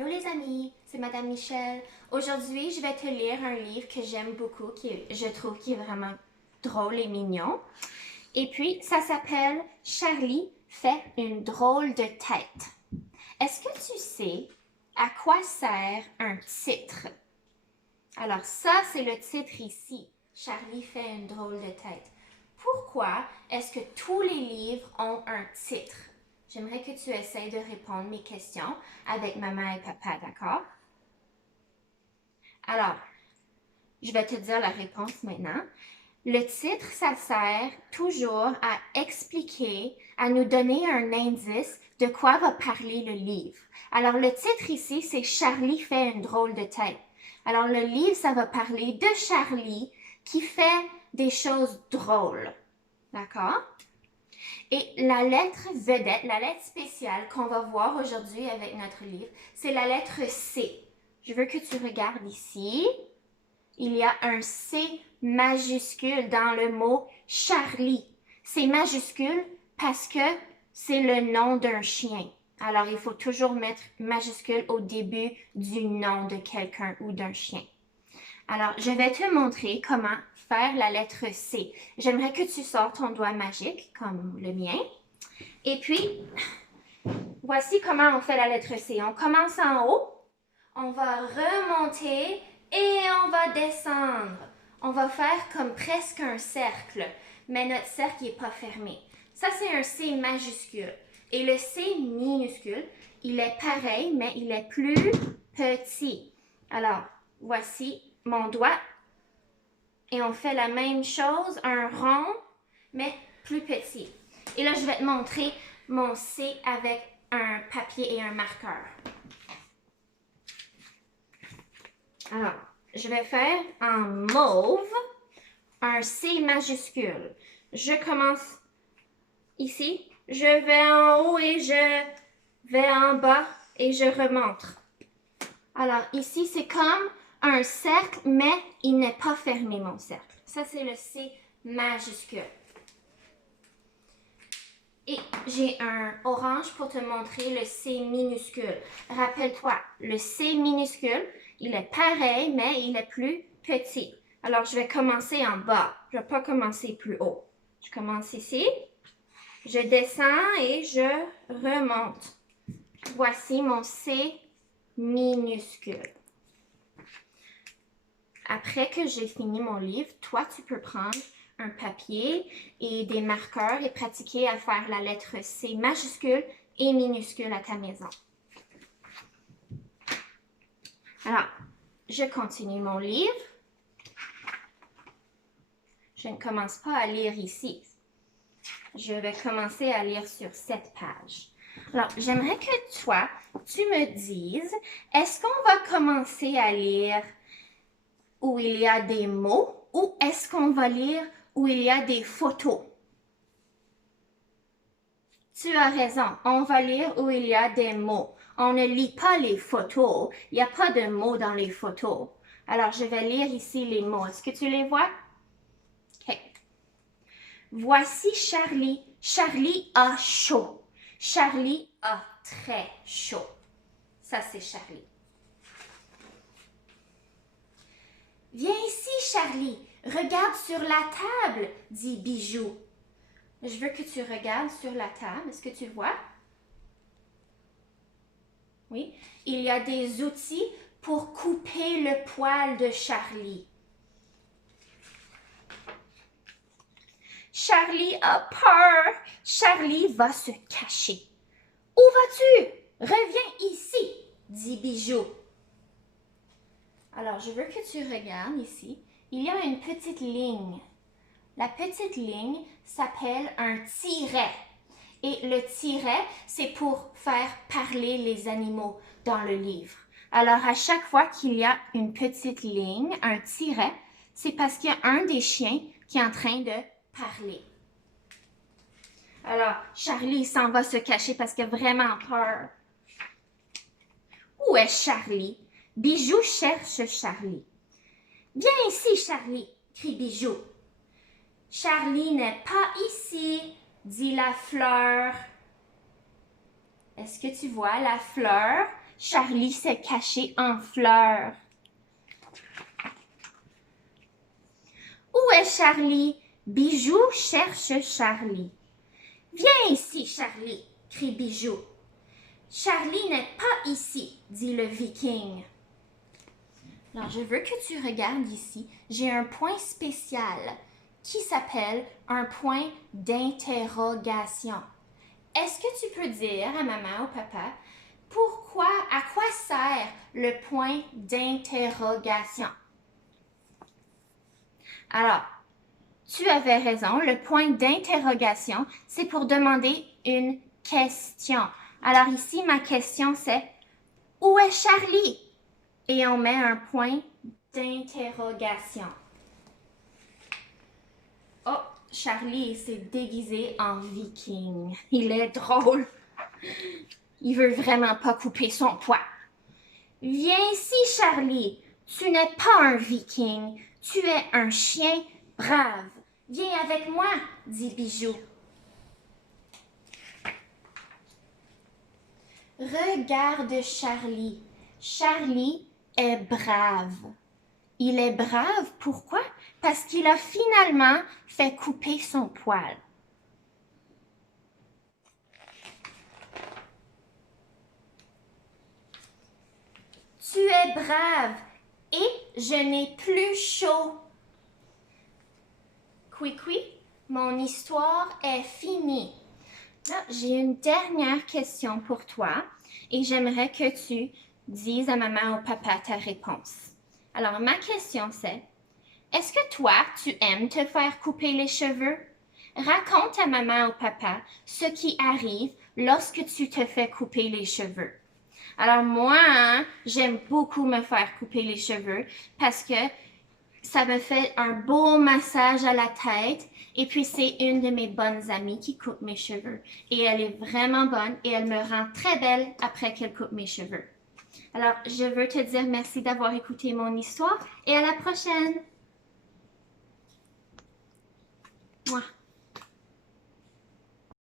Hello les amis, c'est Madame Michel. Aujourd'hui, je vais te lire un livre que j'aime beaucoup, je trouve qui est vraiment drôle et mignon. Et puis, ça s'appelle Charlie fait une drôle de tête. Est-ce que tu sais à quoi sert un titre? Alors ça, c'est le titre ici. Charlie fait une drôle de tête. Pourquoi est-ce que tous les livres ont un titre? J'aimerais que tu essaies de répondre mes questions avec maman et papa, d'accord? Alors, je vais te dire la réponse maintenant. Le titre, ça sert toujours à expliquer, à nous donner un indice de quoi va parler le livre. Alors, le titre ici, c'est Charlie fait une drôle de tête. Alors, le livre, ça va parler de Charlie qui fait des choses drôles. D'accord? Et la lettre vedette, la lettre spéciale qu'on va voir aujourd'hui avec notre livre, c'est la lettre C. Je veux que tu regardes ici. Il y a un C majuscule dans le mot Charlie. C'est majuscule parce que c'est le nom d'un chien. Alors, il faut toujours mettre majuscule au début du nom de quelqu'un ou d'un chien. Alors, je vais te montrer comment faire la lettre C. J'aimerais que tu sortes ton doigt magique, comme le mien. Et puis, voici comment on fait la lettre C. On commence en haut, on va remonter et on va descendre. On va faire comme presque un cercle, mais notre cercle n'est pas fermé. Ça, c'est un C majuscule. Et le C minuscule, il est pareil, mais il est plus petit. Alors, voici mon doigt. Et on fait la même chose, un rond, mais plus petit. Et là, je vais te montrer mon C avec un papier et un marqueur. Alors, je vais faire en mauve un C majuscule. Je commence ici, je vais en haut et je vais en bas et je remonte. Alors, ici, c'est comme un cercle, mais il n'est pas fermé, mon cercle. Ça, c'est le C majuscule. Et j'ai un orange pour te montrer le C minuscule. Rappelle-toi, le C minuscule, il est pareil, mais il est plus petit. Alors, je vais commencer en bas. Je ne vais pas commencer plus haut. Je commence ici. Je descends et je remonte. Voici mon C minuscule. Après que j'ai fini mon livre, toi, tu peux prendre un papier et des marqueurs et pratiquer à faire la lettre C majuscule et minuscule à ta maison. Alors, je continue mon livre. Je ne commence pas à lire ici. Je vais commencer à lire sur cette page. Alors, j'aimerais que toi, tu me dises, est-ce qu'on va commencer à lire où il y a des mots ou est-ce qu'on va lire où il y a des photos? Tu as raison, on va lire où il y a des mots. On ne lit pas les photos. Il n'y a pas de mots dans les photos. Alors, je vais lire ici les mots. Est-ce que tu les vois? OK. Voici Charlie. Charlie a chaud. Charlie a très chaud. Ça, c'est Charlie. Viens ici, Charlie. Regarde sur la table, dit Bijou. Je veux que tu regardes sur la table. Est-ce que tu vois? Oui. Il y a des outils pour couper le poil de Charlie. Charlie a peur. Charlie va se cacher. Où vas-tu? Reviens ici, dit Bijou. Alors, je veux que tu regardes ici. Il y a une petite ligne. La petite ligne s'appelle un tiret. Et le tiret, c'est pour faire parler les animaux dans le livre. Alors, à chaque fois qu'il y a une petite ligne, un tiret, c'est parce qu'il y a un des chiens qui est en train de parler. Alors, Charlie s'en va se cacher parce qu'il a vraiment peur. Où est Charlie? Bijou cherche Charlie. Viens ici, Charlie, crie Bijou. Charlie n'est pas ici, dit la fleur. Est-ce que tu vois la fleur? Charlie s'est caché en fleurs. Où est Charlie? Bijou cherche Charlie. Viens ici, Charlie, crie Bijou. Charlie n'est pas ici, dit le Viking. Alors, je veux que tu regardes ici. J'ai un point spécial qui s'appelle un point d'interrogation. Est-ce que tu peux dire à maman ou papa à quoi sert le point d'interrogation? Alors, tu avais raison, le point d'interrogation, c'est pour demander une question. Alors ici, ma question c'est « Où est Charlie? » Et on met un point d'interrogation. Oh, Charlie s'est déguisé en viking. Il est drôle. Il veut vraiment pas couper son poids. Viens ici, Charlie. Tu n'es pas un viking. Tu es un chien brave. Viens avec moi, dit Bijou. Regarde Charlie. Charlie est brave. Il est brave, pourquoi? Parce qu'il a finalement fait couper son poil. Tu es brave et je n'ai plus chaud. Kwikwi, mon histoire est finie. Là, j'ai une dernière question pour toi et j'aimerais que tu dises à maman ou papa ta réponse. Alors, ma question c'est, est-ce que toi, tu aimes te faire couper les cheveux? Raconte à maman ou papa ce qui arrive lorsque tu te fais couper les cheveux. Alors moi, j'aime beaucoup me faire couper les cheveux parce que ça me fait un beau massage à la tête et puis c'est une de mes bonnes amies qui coupe mes cheveux et elle est vraiment bonne et elle me rend très belle après qu'elle coupe mes cheveux. Alors, je veux te dire merci d'avoir écouté mon histoire et à la prochaine! Mouah.